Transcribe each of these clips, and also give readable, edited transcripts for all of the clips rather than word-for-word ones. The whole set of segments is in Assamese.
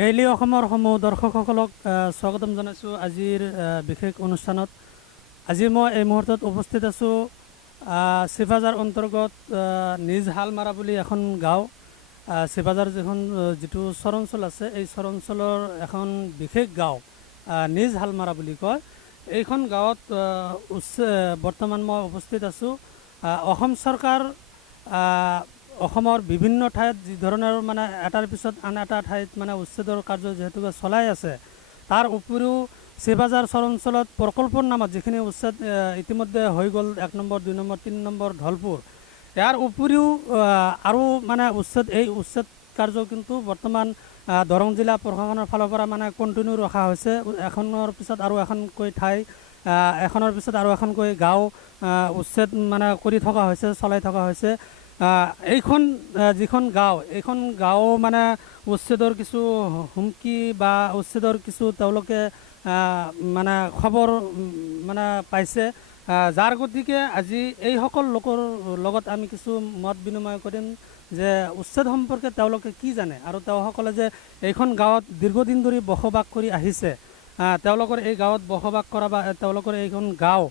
ডেইলি অসমৰ সমূহ দৰ্শকসকলক স্বাগতম জনাইছোঁ আজিৰ বিশেষ অনুষ্ঠানত। আজি মই এই মুহূৰ্তত উপস্থিত আছোঁ চিপাঝাৰ অন্তৰ্গত নিজ হালমাৰা বুলি এখন গাঁও। চিপাঝাৰ যিটো চৰ অঞ্চল আছে, এই চৰ অঞ্চলৰ এখন বিশেষ গাঁও নিজ হালমাৰা বুলি কয়। এইখন গাঁৱত বৰ্তমান মই উপস্থিত আছোঁ। অসম চৰকাৰ অসমৰ বিভিন্ন ঠাইত যি ধৰণৰ মানে এটাৰ পিছত আন এটা ঠাইত মানে উচ্ছেদৰ কাৰ্য যিহেতুকে চলাই আছে, তাৰ উপৰিও চিপাঝাৰ চৰ অঞ্চলত প্ৰকল্পৰ নামত যিখিনি উচ্ছেদ ইতিমধ্যে হৈ গ'ল 1 নম্বৰ 2 নম্বৰ 3 নম্বৰ ঢলপুৰ, ইয়াৰ উপৰিও আৰু মানে এই উচ্ছেদ কাৰ্য কিন্তু বৰ্তমান দৰং জিলা প্ৰশাসনৰ ফালৰ পৰা মানে কণ্টিনিউ ৰখা হৈছে। এখনৰ পিছত আৰু এখনকৈ ঠাই, এখনৰ পিছত আৰু এখনকৈ গাঁও উচ্ছেদ মানে কৰি থকা হৈছে, চলাই থকা হৈছে। এইখন যিখন গাঁও, এইখন গাঁও মানে উচ্ছেদৰ কিছু হুমকি বা উচ্ছেদৰ কিছু তেওঁলোকে মানে খবৰ মানে পাইছে, যাৰ গতিকে আজি এইসকল লোকৰ লগত আমি কিছু মত বিনিময় কৰিম যে উচ্ছেদ সম্পৰ্কে তেওঁলোকে কি জানে আৰু তেওঁসকলে যে এইখন গাঁৱত দীৰ্ঘদিন ধৰি বসবাস কৰি আহিছে, তেওঁলোকৰ এই গাঁৱত বসবাস কৰা বা তেওঁলোকৰ এইখন গাঁও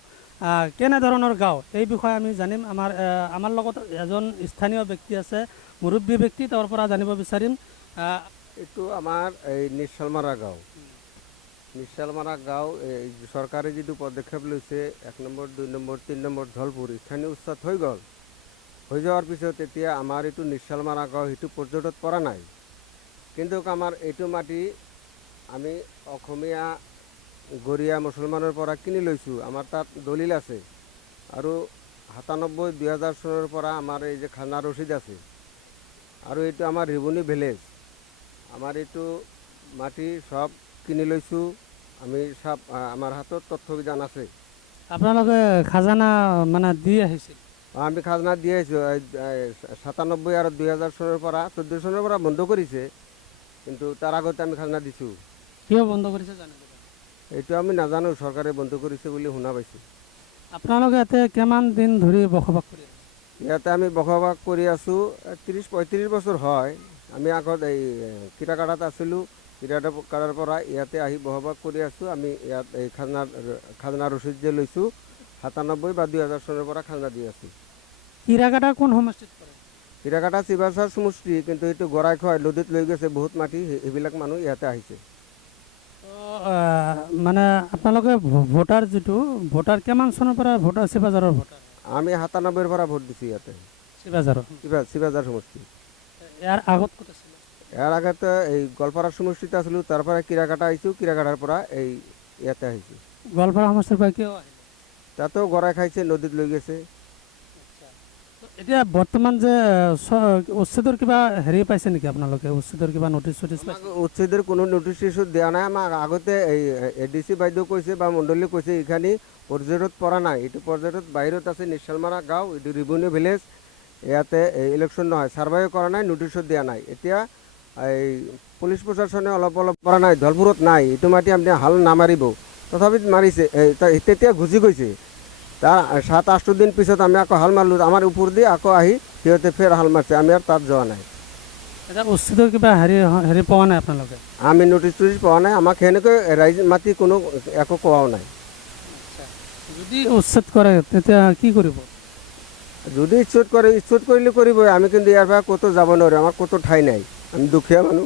কেনেধৰণৰ গাঁও, এই বিষয়ে আমি জানিম। আমাৰ লগত এজন স্থানীয় ব্যক্তি আছে, মুৰব্বী ব্যক্তি, তেওঁৰ পৰা জানিব বিচাৰিম। এইটো আমাৰ এই নিশ্চলমাৰা গাঁও। নিশ্চলমাৰা গাঁও চৰকাৰে যিটো পদক্ষেপ লৈছে 1 নম্বৰ 2 নম্বৰ 3 নম্বৰ ঢলপুৰ স্থানীয় উচ্ছেদ হৈ গ'ল। হৈ যোৱাৰ পিছত এতিয়া আমাৰ এইটো নিশ্চলমাৰা গাঁও সেইটো পৰ্যটত পৰা নাই। কিন্তু আমাৰ এইটো মাটি আমি অসমীয়া গৰীয়া মুছলমানৰ পৰা কিনি লৈছোঁ। আমাৰ তাত দলিল আছে আৰু 97-2000 চনৰ পৰা আমাৰ এই যে খাজনা ৰচিদ আছে। আৰু এইটো আমাৰ ৰিবনি ভিলেজ। আমাৰ এইটো মাটি সব কিনি লৈছোঁ আমি, সব আমাৰ হাতত তথ্য বিধান আছে। আপোনালোকে খাজানা মানে দি আহিছিল? আমি খাজনা দি আহিছোঁ। 97 আৰু 2000 চনৰ পৰা 14 চনৰ পৰা বন্ধ কৰিছে, কিন্তু তাৰ আগতে আমি খাজনা দিছোঁ। কিয় বন্ধ কৰিছে জানে? এইটো আমি নাজানো, চৰকাৰে বন্ধ কৰিছে বুলি শুনা পাইছোঁ। আপোনালোকে ইয়াতে কিমান দিন ধৰি বসবাস কৰি আছে? ইয়াতে আমি বসবাস কৰি আছোঁ 30-35 বছৰ হয়। আমি আগত এই কিৰাকাটাত আছিলোঁ, কিৰাকাটাৰ পৰা ইয়াতে আহি বসবাস কৰি আছোঁ। আমি ইয়াত এই খাজনা ৰচিদ যে লৈছোঁ 97 বা 2000 চনৰ পৰা খাজনা দি আছোঁ। কিৰাকাটা কোন সমষ্টিত পৰে? কিৰাকাটা চিপাঝাৰ সমষ্টি, কিন্তু এইটো গৰাইখোৱা নদীত লৈ গৈছে বহুত মাটি, এইবিলাক মানুহ ইয়াতে আহিছে। মানে আপোনালোকে ভোটাৰ ভোটাৰ কিমান চনৰ পৰা ভোটাৰ চিপাঝাৰৰ ভোটাৰ? আমি 97 পৰা ভোট দিছোঁ ইয়াতে চিপাঝাৰ সমষ্টি। ইয়াৰ আগত ক'ত আছিল? ইয়াৰ আগতে এই গোৱালপাৰা সমষ্টিত আছিলোঁ, তাৰ পৰা কিৰাকাটা আহিছোঁ, কিৰাকাটাৰ পৰা এই ইয়াতে আহিছোঁ। গোৱালপাৰা সমষ্টিৰ পৰা কিয় আহিলে? তাতেও গৰাই খাইছে, নদীত লৈ গৈছে। এতিয়া বৰ্তমান যে উচ্ছেদৰ কিবা হেৰি পাইছে নেকি আপোনালোকে? উচ্ছেদৰ কিবা নটিচ চটিচ? উচ্ছেদৰ কোনো নটিচ দিয়া নাই। আমাক আগতে এই ADC বাইদেউ কৈছে বা মণ্ডলী কৈছে এইখানি পৰ্যায়ত পৰা নাই, এইটো পৰ্যায়ত বাহিৰত আছে। নিশ্চলমাৰা গাঁও, এইটো ৰিবনি ভিলেজ, ইয়াতে ইলেকশ্যন নহয়, চাৰ্ভে কৰা নাই, নটিচত দিয়া নাই। এতিয়া এই পুলিচ প্ৰশাসনে অলপ পৰা নাই, ঢলপুৰত নাই, এইটো মাটি আপুনি হাল নামাৰিব, তথাপিতো মাৰিছে। তেতিয়া গুচি গৈছে। তাৰ 7-8 দিন পিছত আমি আকৌ হাল মাৰিলোঁ, আমাৰ ওপৰ দি আকৌ আহি সিহঁতে ফেৰ হাল মাৰিছে। আমি আৰু তাত যোৱা নাই। এতিয়া উচ্ছেদৰ কিবা হেৰি পোৱা নাই আপোনালোকে? আমি নটিচ পোৱা নাই। আমাক সেনেকৈ ৰাইজ মাতি কোনো একো কোৱাও নাই। যদি উচ্ছেদ কৰে তেতিয়া কি কৰিব? যদি ইচ্ছুত কৰিলে কৰিবই। আমি কিন্তু ইয়াৰ পৰা ক'তো যাব নোৱাৰোঁ, আমাৰ ক'তো ঠাই নাই, আমি দুখীয়া মানুহ।